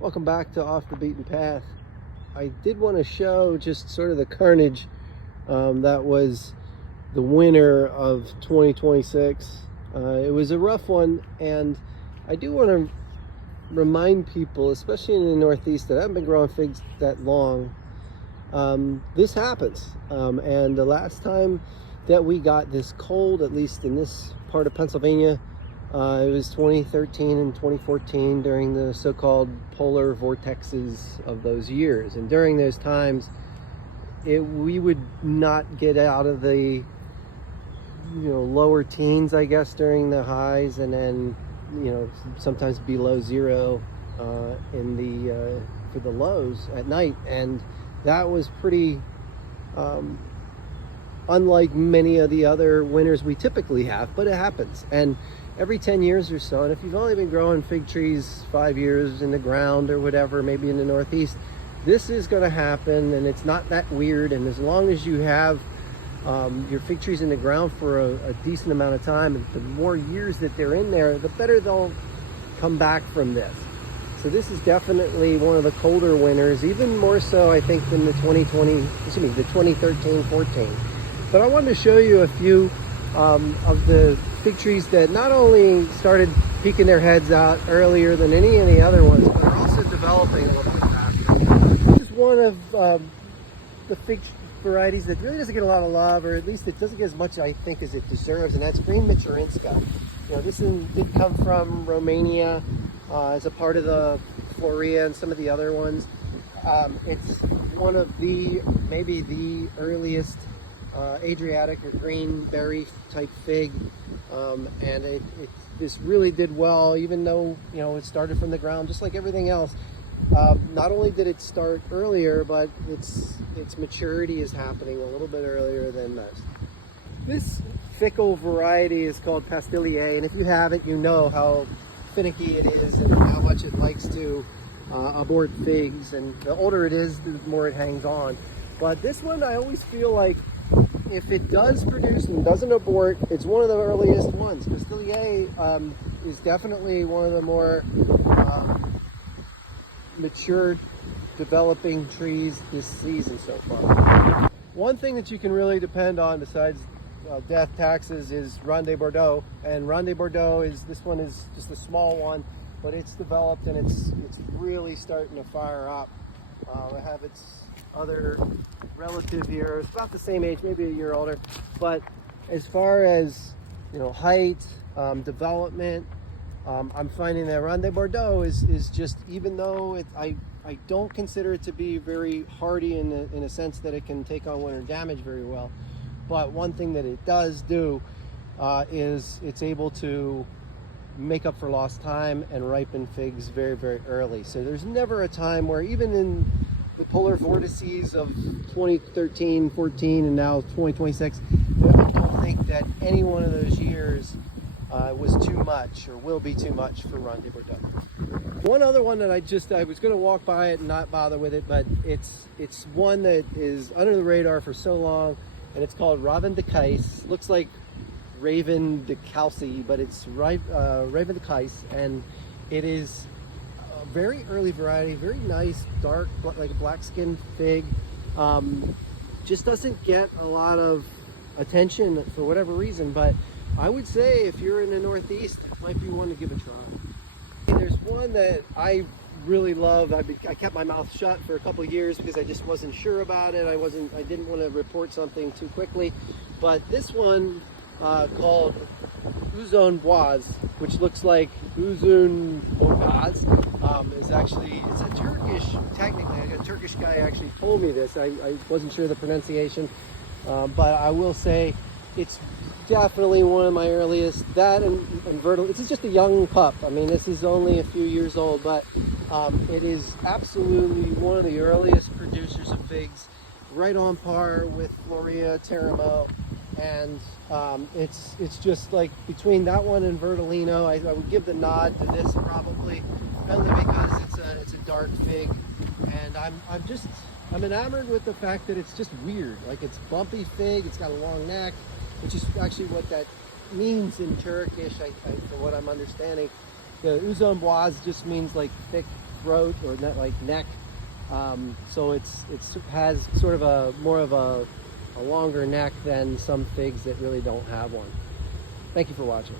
Welcome back to Off the Beaten Path. I did want to show just sort of the carnage that was the winter of 2026. It was a rough one, and I do want to remind people, especially in the Northeast that haven't been growing figs that long, this happens. And the last time that we got this cold, at least in this part of Pennsylvania, it was 2013 and 2014 during the so-called polar vortexes of those years. And during those times, we would not get out of the lower teens, I guess, during the highs, and then sometimes below zero in the for the lows at night. And that was pretty unlike many of the other winters we typically have, but it happens. And every 10 years or so, and if you've only been growing fig trees 5 years in the ground or whatever, maybe in the Northeast, this is going to happen, and it's not that weird. And as long as you have your fig trees in the ground for a decent amount of time, and the more years that they're in there, the better they'll come back from this. So this is definitely one of the colder winters, even more so I think than the 2013-14. But I wanted to show you a few of the fig trees that not only started peeking their heads out earlier than any of the other ones, but are also developing a little bit faster. This is one of the fig varieties that really doesn't get a lot of love, or at least it doesn't get as much, I think, as it deserves, and that's green Michurinska. This did come from Romania as a part of the Floria and some of the other ones. It's one of maybe the earliest Adriatic or green berry type fig, and this really did well, even though it started from the ground just like everything else. Not only did it start earlier, but its maturity is happening a little bit earlier than most. This fickle variety is called Pastillier, and if you have it, you know how finicky it is and how much it likes to abort figs, and the older it is, the more it hangs on. But this one, I always feel like if it does produce and doesn't abort, it's one of the earliest ones. Pastillier is definitely one of the more mature developing trees this season so far. One thing that you can really depend on besides death taxes is Ronde Bordeaux, and Ronde Bordeaux this one is just a small one, but it's developed and it's really starting to fire up. I have its other relative here. It's about the same age, maybe a year older, but as far as height, development, I'm finding that Ronde Bordeaux is just, even though I don't consider it to be very hardy in a sense that it can take on winter damage very well, but one thing that it does do is it's able to make up for lost time and ripen figs very, very early. So there's never a time where, even in the polar vortices of 2013, 14, and now 2026, I don't think that any one of those years was too much or will be too much for Ronde Bordeaux. One other one that I was going to walk by it and not bother with it, but it's one that is under the radar for so long, and it's called Raven de Keis. Looks like Raven de Calci, but it's Raven de Keis, and it is a very early variety, very nice, dark, like a black skin fig. Just doesn't get a lot of attention for whatever reason, but I would say if you're in the Northeast, it might be one to give a try. There's one that I really love. I kept my mouth shut for a couple of years because I just wasn't sure about it. I didn't want to report something too quickly, but this one called Uzun Boğaz, which looks like Uzun Boğaz, it's a Turkish, technically, a Turkish guy actually told me this. I wasn't sure the pronunciation, but I will say it's definitely one of my earliest. That and Vertil. This is just a young pup. I mean, this is only a few years old, but it is absolutely one of the earliest producers of figs, right on par with Floria, Teramo, and it's just like between that one and Vertilino, I would give the nod to this probably, only because it's a dark fig, and I'm enamored with the fact that it's just weird. Like, it's bumpy fig, it's got a long neck, which is actually what that means in Turkish, from what I'm understanding. The Uzun Boğaz just means like thick throat or like neck. So it has sort of a more of a longer neck than some figs that really don't have one. Thank you for watching.